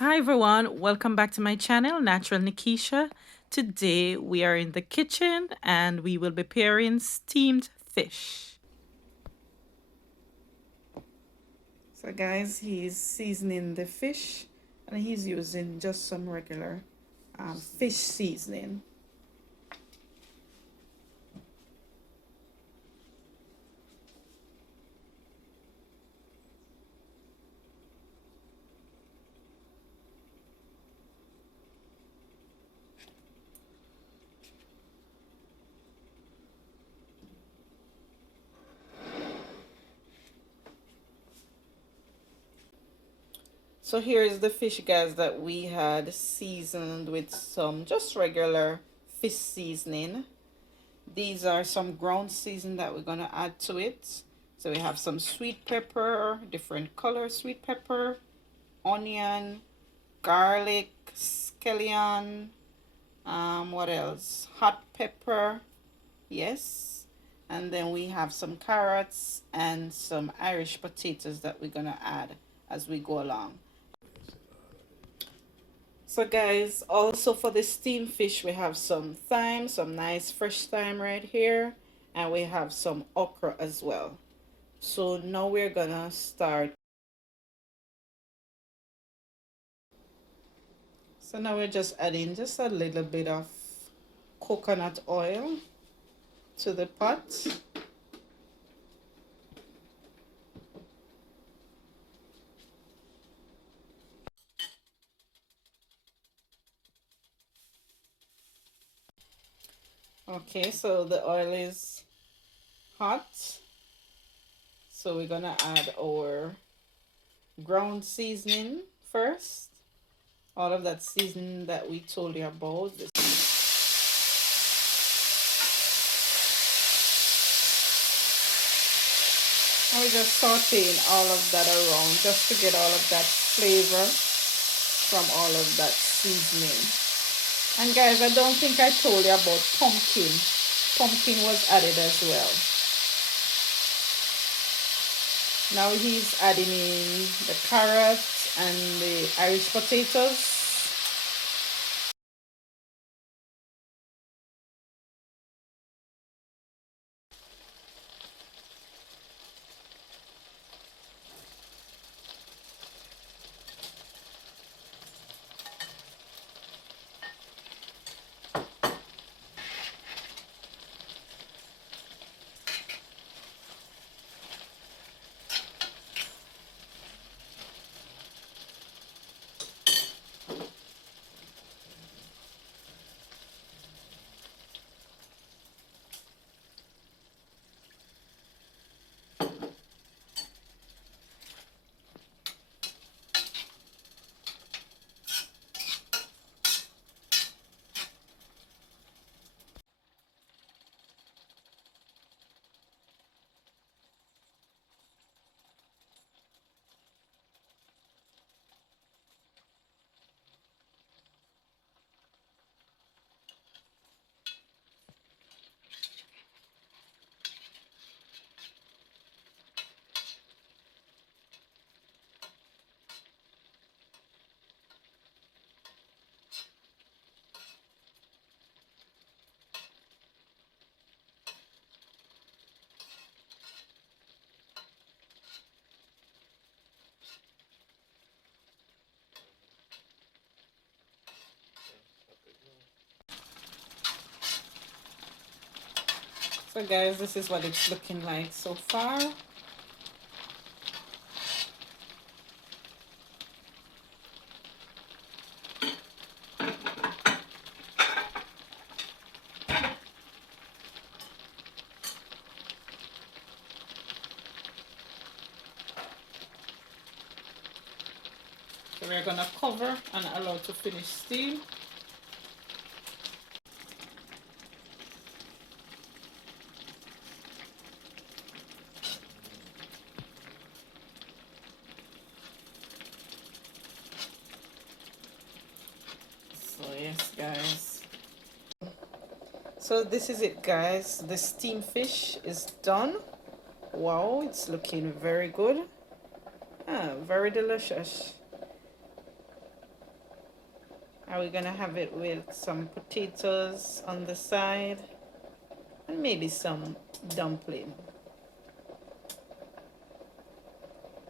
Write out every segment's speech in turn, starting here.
Hi everyone, welcome back to my channel, Natural Nikesha. Today we are in the kitchen and we will be preparing steamed fish. So guys, he's seasoning the fish and he's using just some regular fish seasoning. So here is the fish, guys, that we had seasoned with some just regular fish seasoning. These are some ground season that we're gonna add to it. So we have some sweet pepper, different color sweet pepper, onion, garlic, scallion, what else? Hot pepper, yes. And then we have some carrots and some Irish potatoes that we're gonna add as we go along. So guys, also for the steamed fish, we have some thyme, some nice fresh thyme right here, and we have some okra as well. So now we're gonna start. So now we're just adding just a little bit of coconut oil to the pot. Okay, so the oil is hot. So we're gonna add our ground seasoning first. All of that seasoning that we told you about. And we're just sauteing all of that around just to get all of that flavor from all of that seasoning. And guys, I don't think I told you about pumpkin. Pumpkin was added as well. Now he's adding in the carrots and the Irish potatoes. So guys, this is what it's looking like so far. So we're gonna cover and allow to finish steam. So yes guys. So this is it guys. The steamed fish is done. Wow, it's looking very good. Very delicious. And we're gonna have it with some potatoes on the side and maybe some dumpling.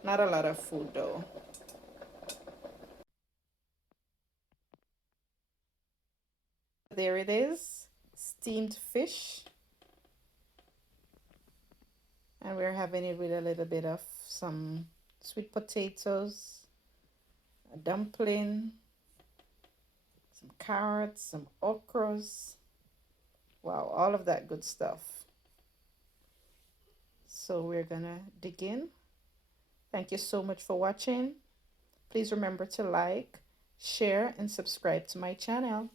Not a lot of food though. There it is, steamed fish. And we're having it with a little bit of some sweet potatoes, a dumpling, some carrots, some okras. Wow, all of that good stuff. So we're gonna dig in. Thank you so much for watching. Please remember to like, share, and subscribe to my channel.